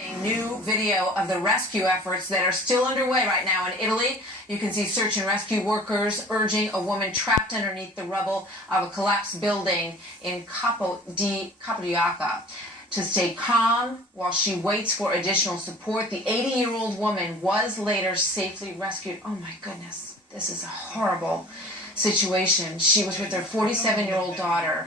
A new video of the rescue efforts that are still underway right now in Italy. You can see search and rescue workers urging a woman trapped underneath the rubble of a collapsed building in Capodiaca to stay calm while she waits for additional support. The 80-year-old woman was later safely rescued. Oh my goodness, this is a horrible situation. She was with her 47-year-old daughter,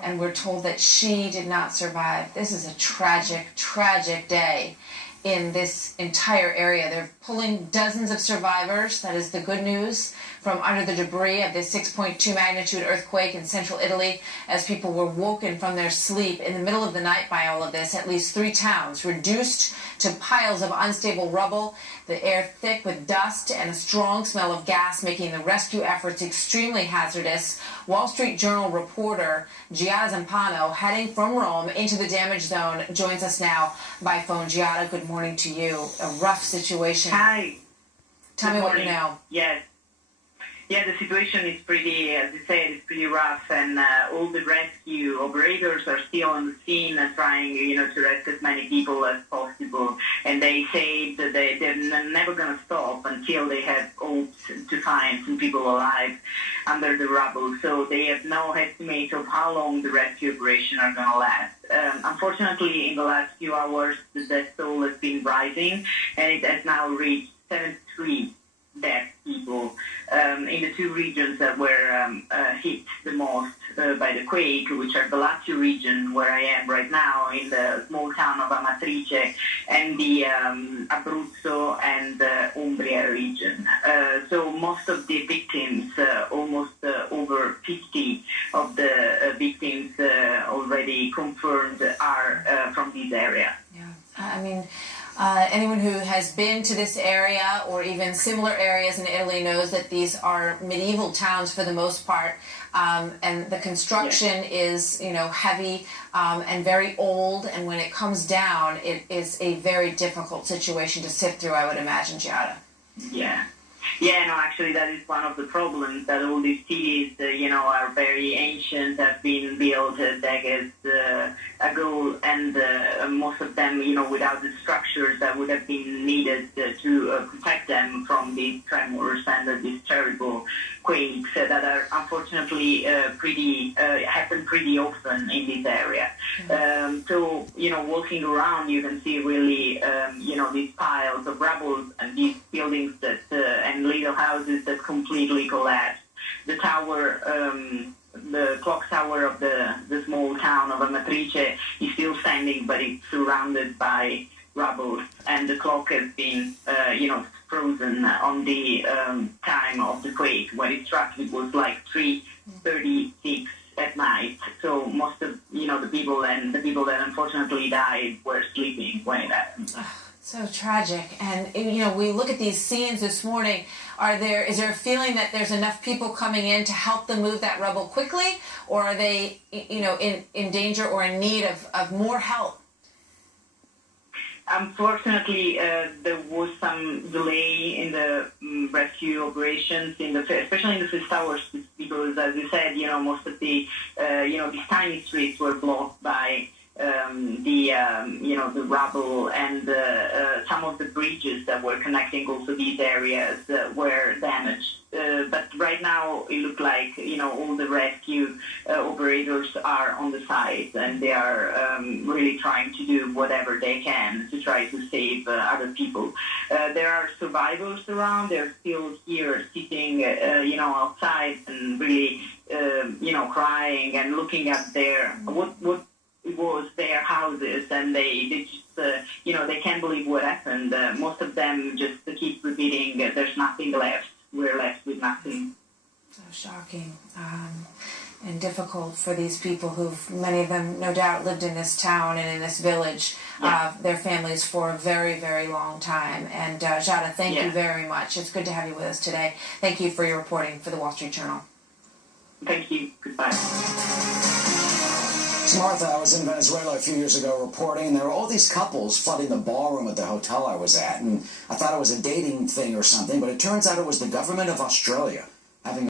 and we're told that she did not survive. This is a tragic, tragic day in this entire area. They're pulling dozens of survivors, that is the good news, from under the debris of this 6.2 magnitude earthquake in central Italy as people were woken from their sleep in the middle of the night by all of this. At least 3 towns reduced to piles of unstable rubble, the air thick with dust and a strong smell of gas, making the rescue efforts extremely hazardous. Wall Street Journal reporter Giada Zampano, heading from Rome into the damage zone, joins us now by phone. Giada, good morning to you. A rough situation. Hi. Tell me what you know. Yes. Yeah, the situation is pretty, as you said, it's pretty rough, and all the rescue operators are still on the scene trying, to rescue as many people as possible. And they say that they're never going to stop until they have hopes to find some people alive under the rubble. So they have no estimate of how long the rescue operation are going to last. Unfortunately, in the last few hours, the death toll has been rising, and it has now reached 73 dead people in the 2 regions that were hit the most by the quake, which are the Lazio region, where I am right now, in the small town of Amatrice, and the Abruzzo and Umbria region. So most of the victims, almost over 50 of the victims already confirmed, are from this area. Yeah, I mean, anyone who has been to this area or even similar areas in Italy knows that these are medieval towns for the most part, and the construction is, heavy and very old, and when it comes down, it is a very difficult situation to sift through, I would imagine, Giada. Yeah, no, actually that is one of the problems, that all these cities, are very ancient, have been built decades ago, and most of them, without the structures that would have been needed to protect them from these tremors and these terrible quakes that are unfortunately happen pretty often in this area. So, walking around, you can see really, these piles of rubble and these buildings that and little houses that completely collapsed. The tower, the clock tower of the small town of Amatrice is still standing, but it's surrounded by rubble, and the clock has been, frozen on the time of the quake. When it struck, it was like 3:36 at night. So most of, the people that unfortunately died were sleeping when it happened. So tragic. And, we look at these scenes this morning. Is there a feeling that there's enough people coming in to help them move that rubble quickly? Or are they, in danger or in need of more help? Unfortunately, there was some delay in the rescue operations, especially in the first hours, because, as you said, most of the, these tiny streets were blocked by the rubble, and some of the bridges that were connecting also these areas were damaged. But right now it looked like, all the rescue operators are on the site, and they are really trying to do whatever they can to try to save other people. There are survivors around. They're still here sitting, outside and really, crying and looking at what was their houses, and they just, they can't believe what happened. Most of them just keep repeating, there's nothing left. We're left with nothing. So shocking and difficult for these people many of them, no doubt, lived in this town and in this village, their families for a very, very long time. And Giada, thank you very much. It's good to have you with us today. Thank you for your reporting for the Wall Street Journal. Thank you. Goodbye. So Martha, I was in Venezuela a few years ago reporting, and there were all these couples flooding the ballroom at the hotel I was at, and I thought it was a dating thing or something, but it turns out it was the government of Australia